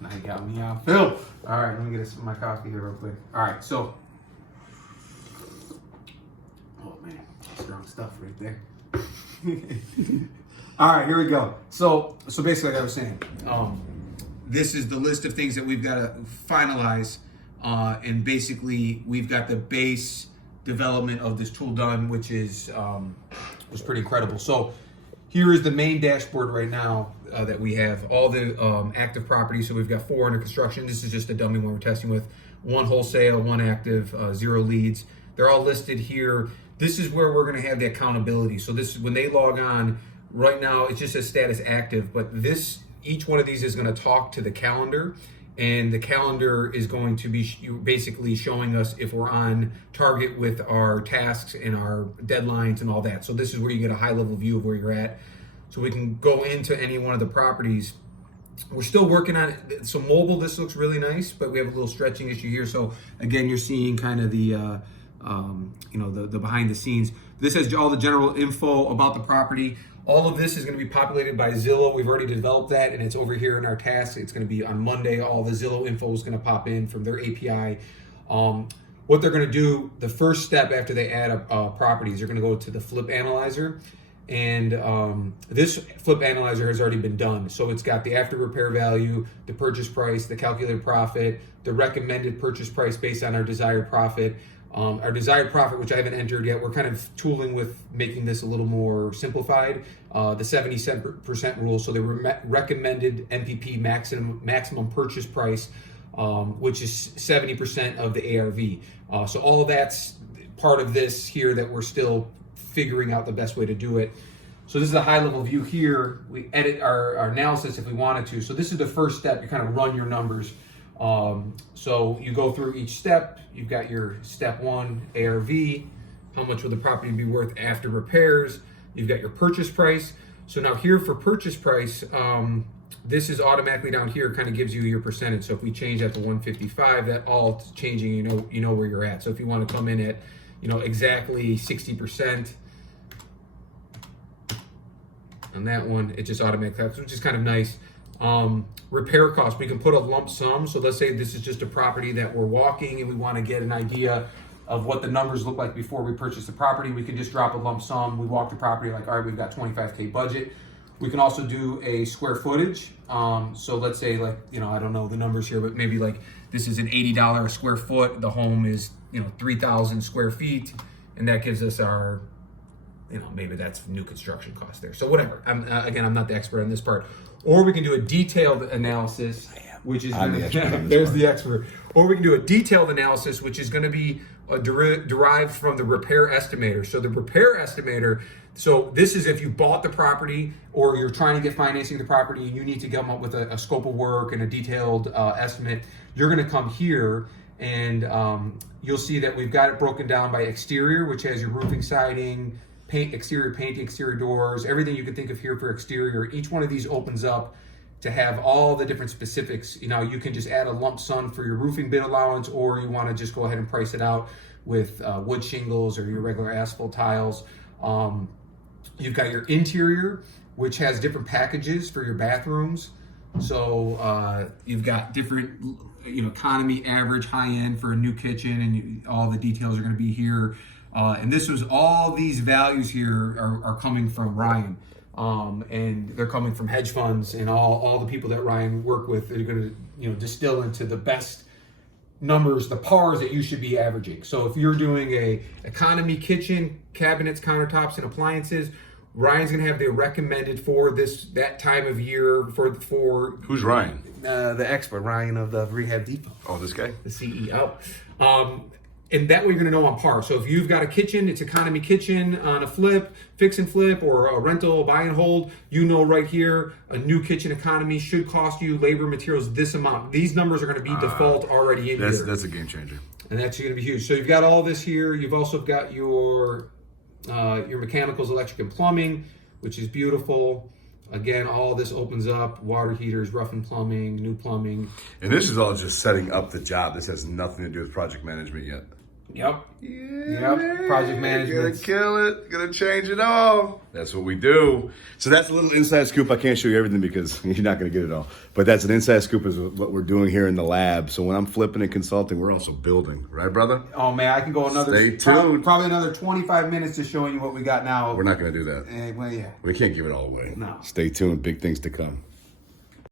Now you got me out. Phil. All right, let me get some of my coffee here real quick. All right, so. Oh man, strong stuff right there. All right, here we go. So basically, like I was saying, this is the list of things that we've got to finalize, and basically we've got the base development of this tool done, which is was pretty incredible. So here is the main dashboard right now that we have all the active properties. So we've got 4 under construction. This is just a dummy one we're testing with. 1 wholesale, 1 active, 0 leads. They're all listed here. This is where we're going to have the accountability. So this is when they log on. Right now, it just says status active, but each one of these is going to talk to the calendar, and the calendar is going to be basically showing us if we're on target with our tasks and our deadlines and all that. So this is where you get a high level view of where you're at. So we can go into any one of the properties. We're still working on it. So mobile, this looks really nice, but we have a little stretching issue here. So again, you're seeing kind of the the behind the scenes. This has all the general info about the property. All of this is going to be populated by Zillow. We've already developed that, and it's over here in our tasks. It's going to be on Monday. All the Zillow info is going to pop in from their API. What they're going to do, the first step after they add a property is they're going to go to the flip analyzer. And this flip analyzer has already been done. So it's got the after repair value, the purchase price, the calculated profit, the recommended purchase price based on our desired profit. Our desired profit, which I haven't entered yet, we're kind of tooling with making this a little more simplified. The 70% rule, so the recommended MPP maximum purchase price, which is 70% of the ARV. So all of that's part of this here that we're still figuring out the best way to do it. So this is a high level view here. We edit our analysis if we wanted to. So this is the first step. You kind of run your numbers. So you go through each step. You've got your step 1 ARV, how much will the property be worth after repairs. You've got your purchase price. So now here for purchase price, this is automatically down here, kind of gives you your percentage. So if we change that to 155, that all changing, you know where you're at. So if you want to come in at, exactly 60% on that one, it just automatically, which is kind of nice. Repair costs, we can put a lump sum. So let's say this is just a property that we're walking and we want to get an idea of what the numbers look like before we purchase the property. We can just drop a lump sum. We walk the property like, all right, we've got $25K budget. We can also do a square footage. So let's say I don't know the numbers here, but maybe like this is an $80 a square foot. The home is, 3,000 square feet. And that gives us our, maybe that's new construction cost there. So whatever, I'm not the expert on this part. Or we can do a detailed analysis, which is there's the expert. Or we can do a detailed analysis, which is going to be derived from the repair estimator. So the repair estimator, so this is if you bought the property or you're trying to get financing the property and you need to come up with a scope of work and a detailed estimate, you're going to come here and you'll see that we've got it broken down by exterior, which has your roofing, siding, exterior painting, exterior doors, everything you can think of here for exterior. Each one of these opens up to have all the different specifics. You can just add a lump sum for your roofing bid allowance, or you want to just go ahead and price it out with wood shingles or your regular asphalt tiles. You've got your interior, which has different packages for your bathrooms. So you've got different, economy, average, high end for a new kitchen, and all the details are going to be here. And this was all these values here are coming from Ryan, and they're coming from hedge funds and all the people that Ryan worked with. They're going to distill into the best numbers, the pars that you should be averaging. So if you're doing a economy kitchen, cabinets, countertops, and appliances, Ryan's going to have the recommended for that time of year for. Who's Ryan? The expert, Ryan of the Rehab Depot. Oh, this guy? The CEO. And that way you're going to know on par. So if you've got a kitchen, it's economy kitchen on a flip, fix and flip, or a rental, buy and hold, right here, a new kitchen economy should cost you labor materials this amount. These numbers are going to be default already in here. That's a game changer. And that's going to be huge. So you've got all this here. You've also got your mechanicals, electric, and plumbing, which is beautiful. Again, all this opens up, water heaters, rough and plumbing, new plumbing. And this is all just setting up the job. This has nothing to do with project management yet. Yep. Yeah, Yep. Project management. Gonna kill it. Gonna change it all. That's what we do. So that's a little inside scoop. I can't show you everything because you're not gonna get it all. But that's an inside scoop is what we're doing here in the lab. So when I'm flipping and consulting, we're also building. Right, brother? Oh, man, I can go another... Stay tuned. Probably another 25 minutes to showing you what we got now. We're not gonna do that. Well, yeah. We can't give it all away. No. Stay tuned. Big things to come.